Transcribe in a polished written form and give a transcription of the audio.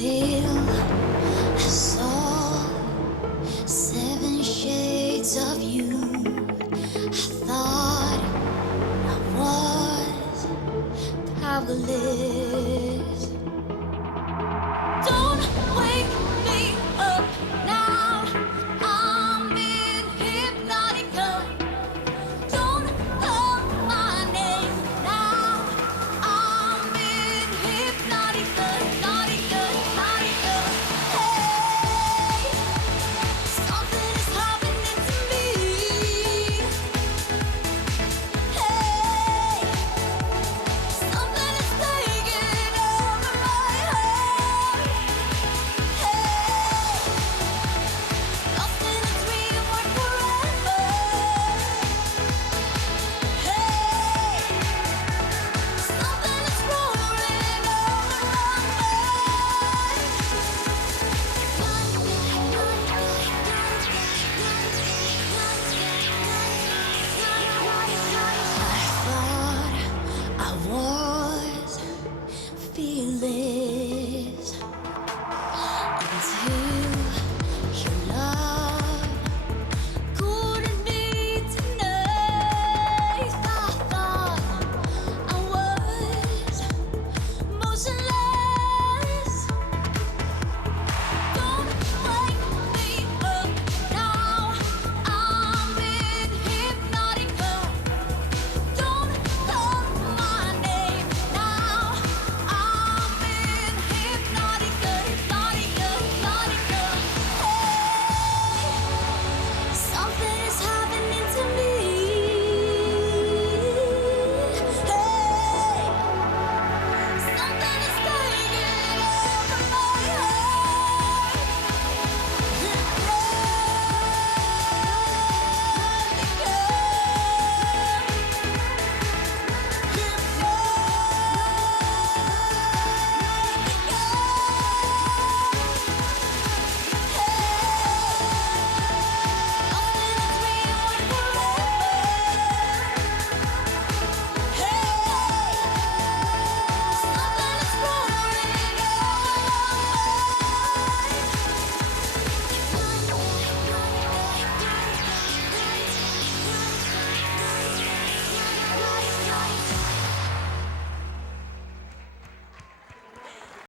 Till I saw seven shades of you. I thought I was powerless. Don't wake me up now. I'm in hypnotic love. Don't call my name now. I'm in hypnotic love, hypnotic love, hypnotic love. Hey, something is happening to me. Hey, something is taking over my head. Hey, lost in a dream or forever. Hey, something is rolling over my I thought I was feeling